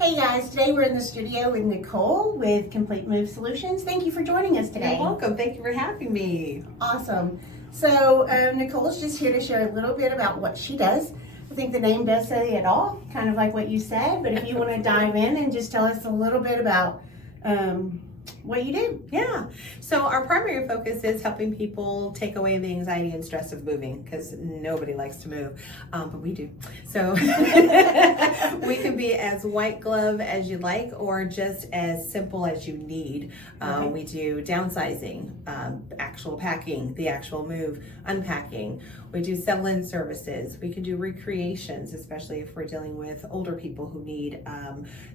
Hey guys, today we're in the studio with Nicole with Complete Move Solutions. Thank you for joining us today. You're welcome. Thank you for having me. Awesome. So Nicole's just here to share a little bit about what she does. I think the name does say it all, kind of like what you said, but if you want to dive in and just tell us a little bit about what you do. Yeah. So our primary focus is helping people take away the anxiety and stress of moving, because nobody likes to move, but we do. So we can be as white glove as you like, or just as simple as you need. Okay. We do downsizing, actual packing, the actual move, unpacking. We do settle-in services. We can do recreations, especially if we're dealing with older people who need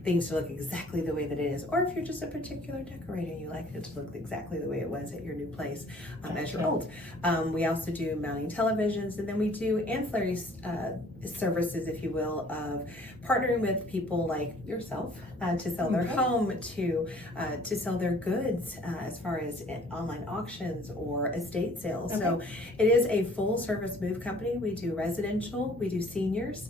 things to look exactly the way that it is, or if you're just a particular decorator, you like it to look exactly the way it was at your new place as you're old. We also do mounting televisions, and then we do ancillary services, if you will, of partnering with people like yourself to sell their home, to sell their goods, as far as online auctions or estate sales. So it is a full service move company. We do residential, we do seniors,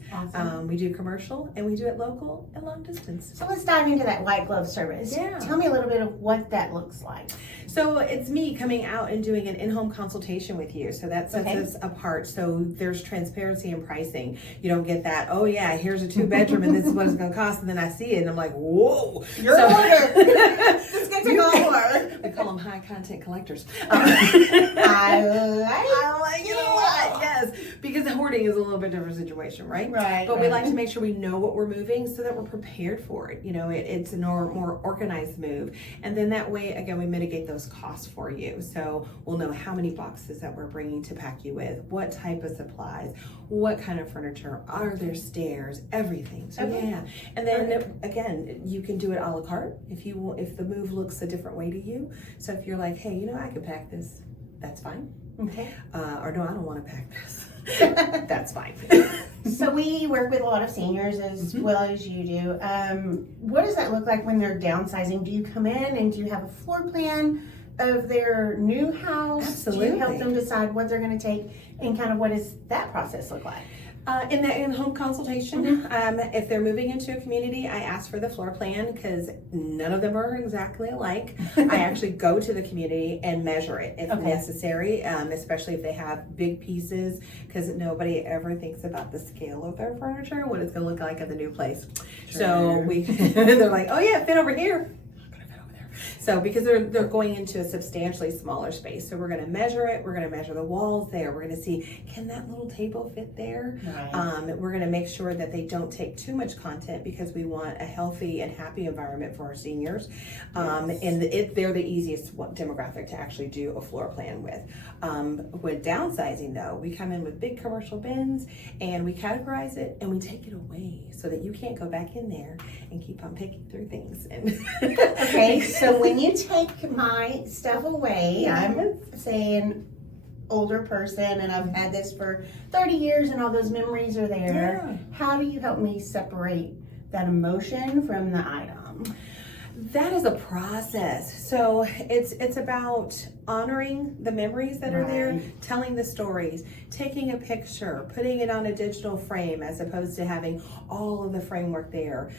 we do commercial, and we do it local and long distance. So let's dive into that white glove service. Yeah. Tell me a little bit of what that looks like. So it's me coming out and doing an in-home consultation with you. So that sets us apart. So there's transparency in pricing. You don't get that, oh yeah, here's a 2-bedroom and this is what it's going to cost. And then I see it and I'm like, whoa. Your order. This gets to go more. We call them high content collectors. I like it a lot, yes. Because hoarding is a little bit different situation, right? Right. But we like to make sure we know what we're moving so that we're prepared for it. You know, it's a more organized move. And then that way, again, we mitigate those costs for you. So we'll know how many boxes that we're bringing to pack you with, what type of supplies, what kind of furniture, are there stairs, everything. So yeah. And then again, you can do it a la carte if the move looks a different way to you. So if you're like, hey, you know, I could pack this, that's fine. Okay. Or no, I don't want to pack this. That's fine. So we work with a lot of seniors as well as you do. What does that look like when they're downsizing? Do you come in and do you have a floor plan of their new house? Absolutely. Do you help them decide what they're going to take, and kind of what does that process look like? In the in-home consultation, if they're moving into a community, I ask for the floor plan because none of them are exactly alike. I actually go to the community and measure it if necessary, especially if they have big pieces, because nobody ever thinks about the scale of their furniture, what it's going to look like at the new place. Sure. So they're like, oh yeah, fit over here. So because they're going into a substantially smaller space. So we're going to measure it. We're going to measure the walls there. We're going to see, can that little table fit there? Right. We're going to make sure that they don't take too much content because we want a healthy and happy environment for our seniors. And they're the easiest demographic to actually do a floor plan with. With downsizing though, we come in with big commercial bins and we categorize it and we take it away so that you can't go back in there and keep on picking through things. Okay, so when you take my stuff away, I'm saying older person and I've had this for 30 years and all those memories are there. Yeah. How do you help me separate that emotion from the item? That is a process. So it's about honoring the memories that are there, telling the stories, taking a picture, putting it on a digital frame as opposed to having all of the framework there.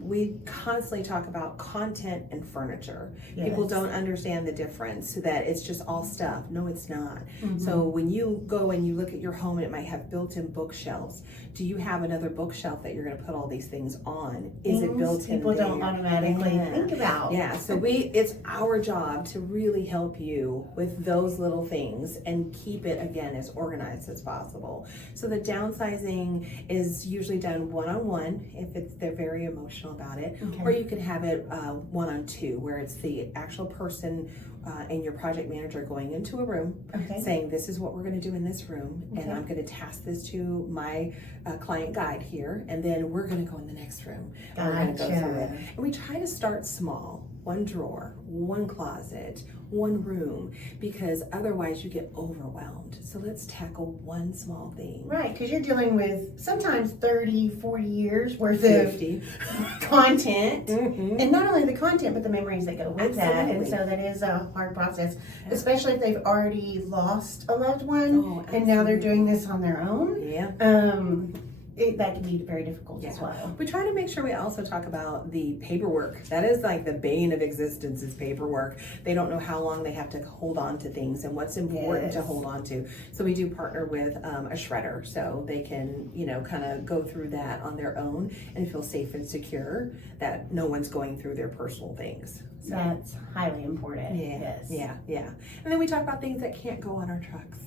We constantly talk about content and furniture. Yes. People don't understand the difference, that it's just all stuff. No, it's not. So when you go and you look at your home and it might have built-in bookshelves, do you have another bookshelf that you're going to put all these things on? Is it built in people there? Don't automatically think about. Yeah, so it's our job to really help you with those little things and keep it, again, as organized as possible. So the downsizing is usually done one-on-one if they're very emotional about it, or you can have it one-on-two, where it's the actual person and your project manager going into a room saying, this is what we're going to do in this room, and I'm going to task this to my client guide here, and then we're going to go in the next room and we're going to go through it. And we try to start small, one drawer, one closet, one room, because otherwise you get overwhelmed. So let's tackle one small thing. Right, because you're dealing with sometimes 30, 40 years worth of content. And not only the content, but the memories that go with that. And so that is a hard process, especially if they've already lost a loved one and now they're doing this on their own. that can be very difficult as Yeah. well. We try to make sure we also talk about the paperwork. That is like the bane of existence is paperwork. They don't know how long they have to hold on to things and what's important to Yes. hold on to. So we do partner with a shredder so they can, kind of go through that on their own and feel safe and secure that no one's going through their personal things. So, That's highly important. yeah, Yes. yeah. And then we talk about things that can't go on our trucks.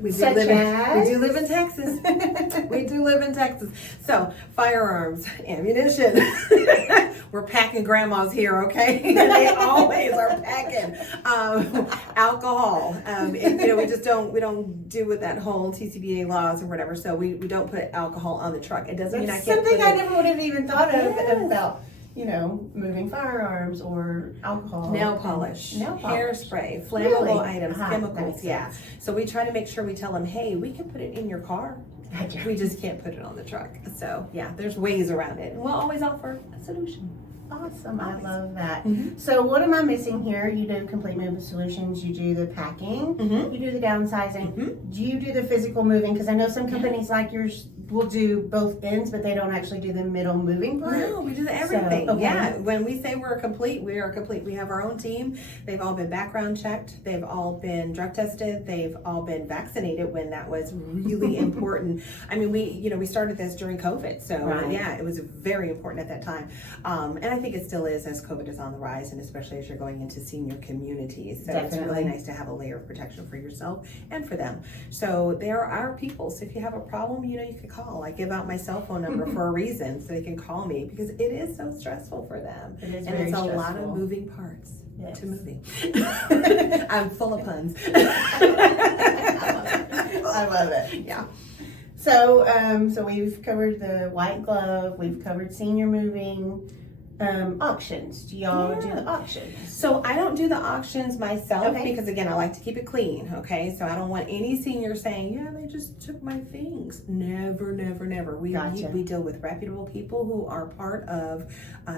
We do Such live as? we do live in Texas. We do live in Texas. So firearms, ammunition. We're packing grandmas here, okay? They always are packing. Alcohol. We don't do with that whole TCBA laws or whatever. So we don't put alcohol on the truck. It doesn't mean I That's can't something put I it. never would have even thought of Yes. about, moving firearms or alcohol. Nail polish, Nail polish. hairspray, flammable Really? items, That chemicals, makes yeah. sense. So we try to make sure we tell them, hey, we can put it in your car. Gotcha. We just can't put it on the truck. So yeah, there's ways around it. And we'll always offer a solution. Awesome. I Always. love that. Mhm. So what am I missing here? You do complete movement solutions. You do the packing. Mhm. You do the downsizing. Mhm. Do you do the physical moving? Because I know some companies like yours will do both ends, but they don't actually do the middle moving part. No, we do everything. okay. Yeah, when we say we're complete, we are complete. We have our own team. They've all been background checked. They've all been drug tested. They've all been vaccinated when that was really important. I mean, we started this during COVID, so Right. yeah, it was very important at that time. And I think it still is as COVID is on the rise, and especially as you're going into senior communities. So it's Definitely. really nice to have a layer of protection for yourself and for them. So there are people. So if you have a problem, you can call. I give out my cell phone number for a reason, so they can call me because it is so stressful for them. It is And very it's a stressful. lot of moving parts Yes. to moving. I'm full of puns. I love it. Yeah. So, so we've covered the white glove. We've covered senior moving. Auctions. Do y'all do the auctions? So I don't do the auctions myself Okay. because again, I like to keep it clean. Okay. So I don't want any senior saying, yeah, they just took my things. Never, never, never. We Gotcha. we deal with reputable people who are part of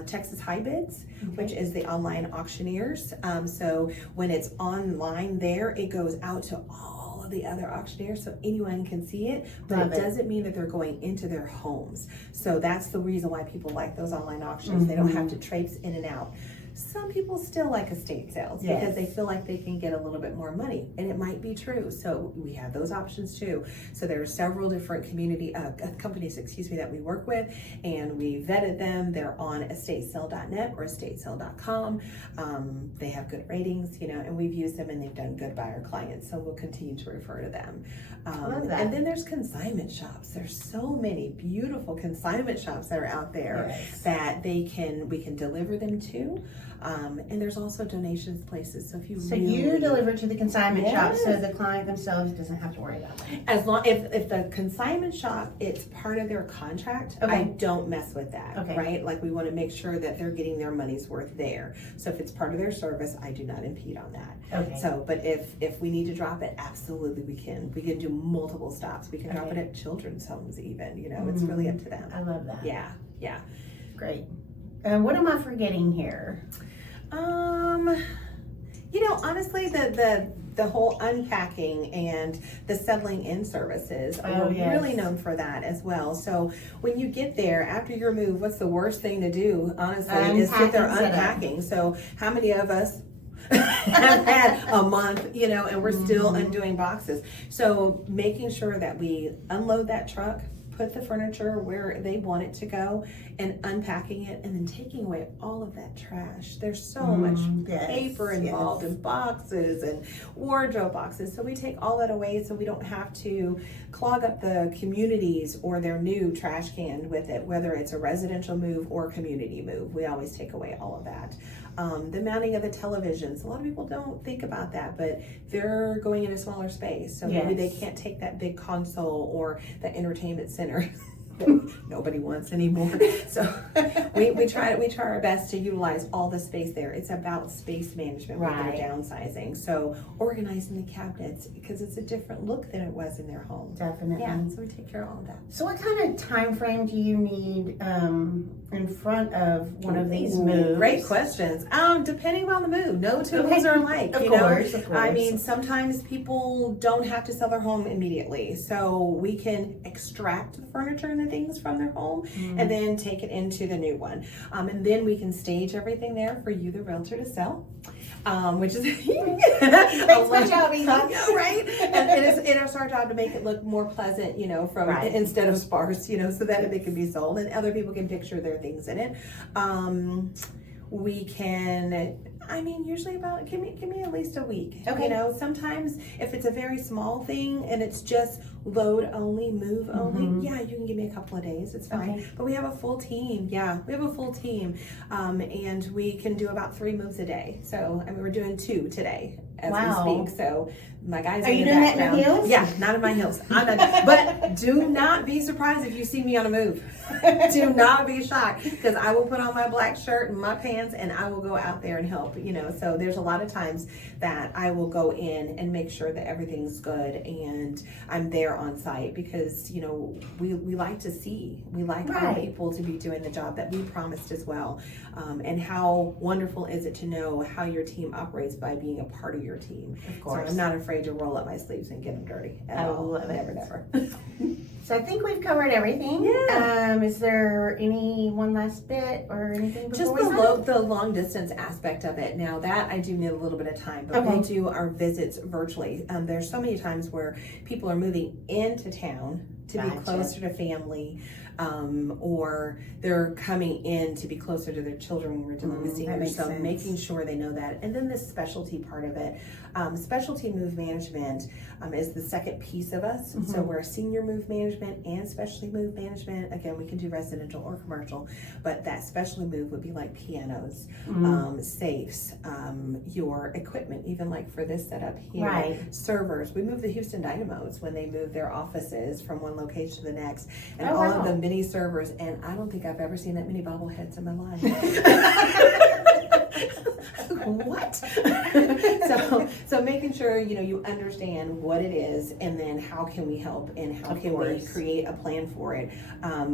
Texas High Bids, which is the online auctioneers. So when it's online there, it goes out to all of the other auctioneers so anyone can see it, but Love it it. doesn't mean that they're going into their homes. So that's the reason why people like those online auctions. They don't have to traipse in and out. Some people still like estate sales Yes. because they feel like they can get a little bit more money, and it might be true. So we have those options too. So there are several different companies, that we work with, and we vetted them. They're on estatesale.net or estatesale.com. They have good ratings, and we've used them and they've done good by our clients. So we'll continue to refer to them. Love that. And then there's consignment shops. There's so many beautiful consignment shops that are out there Yes. that we can deliver them to. And there's also donations places. So if you So really, you deliver to the consignment shop, so Yes. the client themselves doesn't have to worry about that. as long if the consignment shop, it's part of their contract, Okay. I don't mess with that. Okay. Right? Like we want to make sure that they're getting their money's worth there. So if it's part of their service, I do not impede on that. Okay. So, but if we need to drop it, absolutely we can. We can do multiple stops. We can drop it Okay. at children's homes even. It's really up to them. I love that. Yeah, yeah. Great. What am I forgetting here? Honestly, the whole unpacking and the settling in services are yes. really known for that as well. So when you get there after your move, what's the worst thing to do? Honestly, is sit there Unpack and set up. unpacking. So how many of us have had a month, and we're still undoing boxes? So making sure that we unload that truck, put the furniture where they want it to go, and unpacking it, and then taking away all of that trash. There's so much yes, paper involved yes. in boxes and wardrobe boxes. So we take all that away so we don't have to clog up the communities or their new trash can with it, whether it's a residential move or community move. We always take away all of that. The mounting of the televisions, a lot of people don't think about that, but they're going in a smaller space. So maybe they Yes. can't take that big console or the entertainment center that nobody wants anymore. So we try our best to utilize all the space there. It's about space management when Right. they're downsizing. So organizing the cabinets because it's a different look than it was in their home. Definitely. Yeah, so we take care of all of that. So what kind of time frame do you need in front of one of these moves? Great questions. Depending on the move, no two Okay. moves are alike. Of you course, know? of course. I mean, sometimes people don't have to sell their home immediately, so we can extract the furniture and the things from their home and then take it into the new one. And then we can stage everything there for you, the realtor, to sell. Which is That's my job, Eva. right? And it's our job to make it look more pleasant, you know, from instead of sparse, you know, so that it can be sold and other people can picture their things in it. We can, I mean, usually about, give me at least a week. Okay. You know, sometimes if it's a very small thing and it's just load only, move only, yeah, you can give me a couple of days. It's fine. Okay. But we have a full team. Yeah, we have a full team. And we can do about 3 moves a day. So, I mean, we're doing 2 today as we speak. So, my guys are in you the doing background. that in your heels? Yeah, not in my heels. But do not be surprised if you see me on a move. Do not be shocked, because I will put on my black shirt and my pants and I will go out there and help, you know. So there's a lot of times that I will go in and make sure that everything's good and I'm there on site, because, you know, we like to see, we like our people to be doing the job that we promised as well. And how wonderful is it to know how your team operates by being a part of your team. Of course. So I'm not afraid to roll up my sleeves and get them dirty at all. love it. Never. So I think we've covered everything. Yeah. Is there any one last bit or anything before Just we the long distance aspect of it. Now that I do need a little bit of time, but we do our visits virtually. There's so many times where people are moving into town to be closer to family, or they're coming in to be closer to their children when we're dealing with seniors. So making sure they know that. And then the specialty part of it. Specialty move management is the second piece of us. So we're a senior move management and specialty move management. Again, we can do residential or commercial, but that specialty move would be like pianos, safes, your equipment, even like for this setup here, servers. We move the Houston Dynamos when they move their offices from one location to the next, and all of the mini servers. And I don't think I've ever seen that many bobbleheads in my life. What? So making sure, you know, you understand what it is, and then how can we help, and how can we create a plan for it.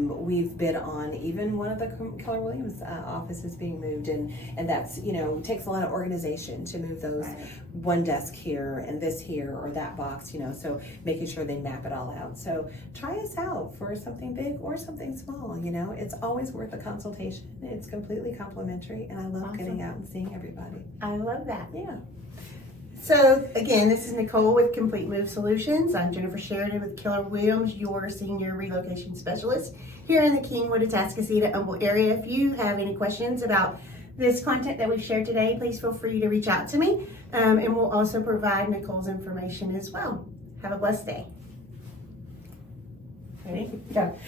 We've bid on even one of the Keller Williams offices being moved, and that's, you know, takes a lot of organization to move those one desk here and this here or that box, you know, so making sure they map it all out. So try us out for something big or something small, you know. It's always worth a consultation. It's completely complimentary, and I love getting out and seeing everybody. I love that. Yeah. So again, this is Nicole with Complete Move Solutions. I'm Jennifer Sheridan with Keller Williams, your senior relocation specialist here in the Kingwood, Atascocita, Humble area. If you have any questions about this content that we've shared today, please feel free to reach out to me, and we'll also provide Nicole's information as well. Have a blessed day. Ready? Go.